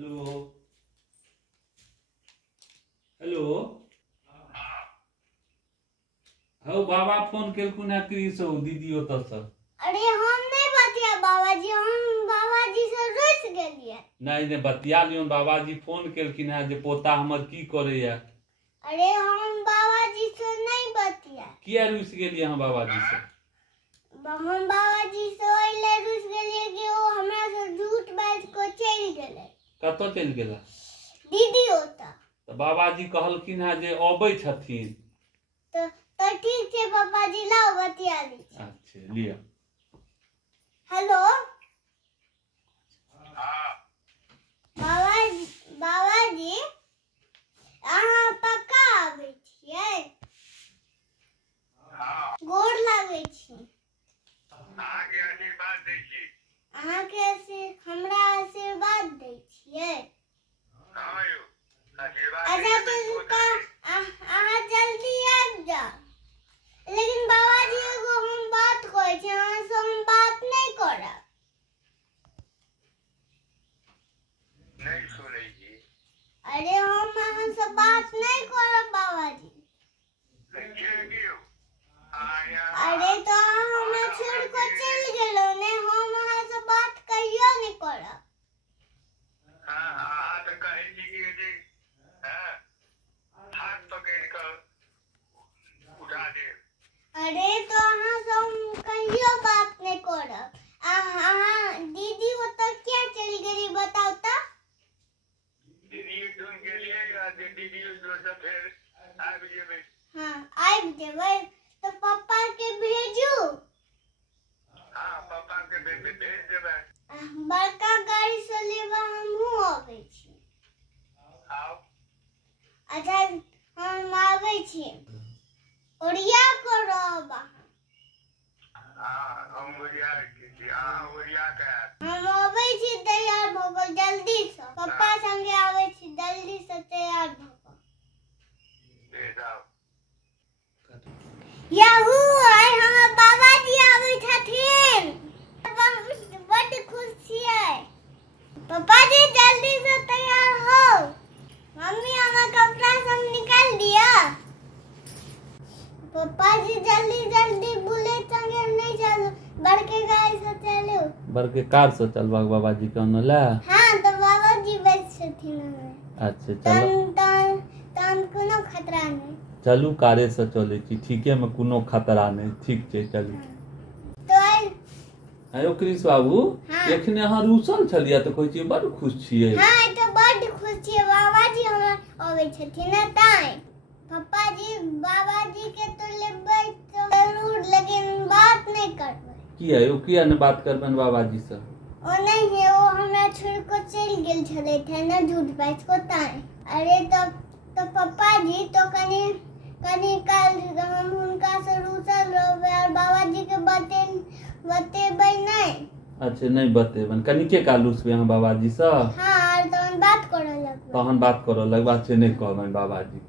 Hello hello हो बाबा phone केलकुन है Chris दीदी ओत से। अरे हम नहीं बतिया बाबाजी, हम बाबाजी से रुस गेलिए। नहीं बतिया लियोन, बाबाजी फोन केलकिन है जे पोता हमर की करे या। अरे हम बाबाजी से नहीं बतिया। किया रुस गेलिए हम बाबाजी से? हम बाबाजी से ओइले रुस गेलिए कि ओ हमरा से झूठ बाज को चल गेले। कतो चल गेला? दीदी ओता। तो बाबाजी कहलकिन है जे अबै छथिन। तो ठीक है पापाजी, लाओ बतिया ली। अच्छा लिया। हेलो बाबाजी अहाँ पक्का आबै छियै? गोर लागै छी। अहाँके आशीर्वाद दै छी। अहाँके हमरा आशीर्वाद दै छियै? हाँ यौ, आशीर्वाद अच्छा तो अहाँ जल्दी आबि जाउ। लेकिन बाबाजी एगो हम बात कहै छी, अहाँ से हम बात नहीं करब। नहीं सुनै छी। अरे हम अहाँ से बात नहीं करब बाबाजी। अरे तो अहाँ हमरा छोड़ के चल गेलो ने, हम अहाँ से बात कहियो नहीं करब। हाँ तो कहै छी कि जे हाथ पकड़ कर उठा दे। अरे तो अहाँ से हम कहियो बात नहीं करब। अहाँ दीदी ओतऽ क्या चल गेली बताओ तो? दीदी ढूंढ के लिए या दीदी से फिर आबि जेबै? हाँ आबि जेबै। तो पापा के भेजू? हाँ पापा के भेज देबै। बड़का गाड़ी से लेबा हमहूँ आबै छी। आओ। अच्छा हम आबै छी। ओरिया को रहब अहाँ। हाँ हम ओरिया छी, अहाँ ओरिया के। हम आबै छी तैयार भऽ कऽ जल्दी से। पप्पा संगे आबै छी, जल्दी से तैयार भऽ कऽ। याहू आइ हमर बाबाजी आबै छथिन। बड्ड खुश छियै। पापाजी जल्दी से तैयार हो। मम्मी हमर कपड़ा सब निकाल दिया। पापाजी जल्दी जल्दी बुलेट संगे नहीं चलो, बड़के गाड़ी से चलो। बड़के कार से चलबा बाबाजी के अनला? हाँ तो बाबाजी बैठ छथिन। अच्छा चलो। तन कोनो खतरा नहीं। चलू कारे से चले छी, ठीके में कोनो खतरा नहीं। ठीक छै चलू। तो आयो क्रिस बाबू। हाँ। एखने अहाँ रूसल छलिया तो कहै छी बड़ खुश छियै। हाँ तो बड्ड खुश छियै, बाबाजी हमर आबै छथिन न ताई। पापाजी बाबाजी के तो लेबै तो जरूर, लेकिन बात नहीं करबै। किया ने बात करबन बाबाजी से? ओ नहीं है, वो हमरा छोड़ के चल गेल छले थे ना झूठ बाज को ताई। अरे तो पापाजी तो कनी काल हम उनका से रूसल रहबै और बाबाजी के बतेबै नहीं। अच्छा नहीं बतेबन, कनिके काल रुसबे अहाँ बाबाजी से? हाँ और तहन बात करऽ लगबै। तहन बात करऽ लगबा छै, नहीं कहबन बाबाजी।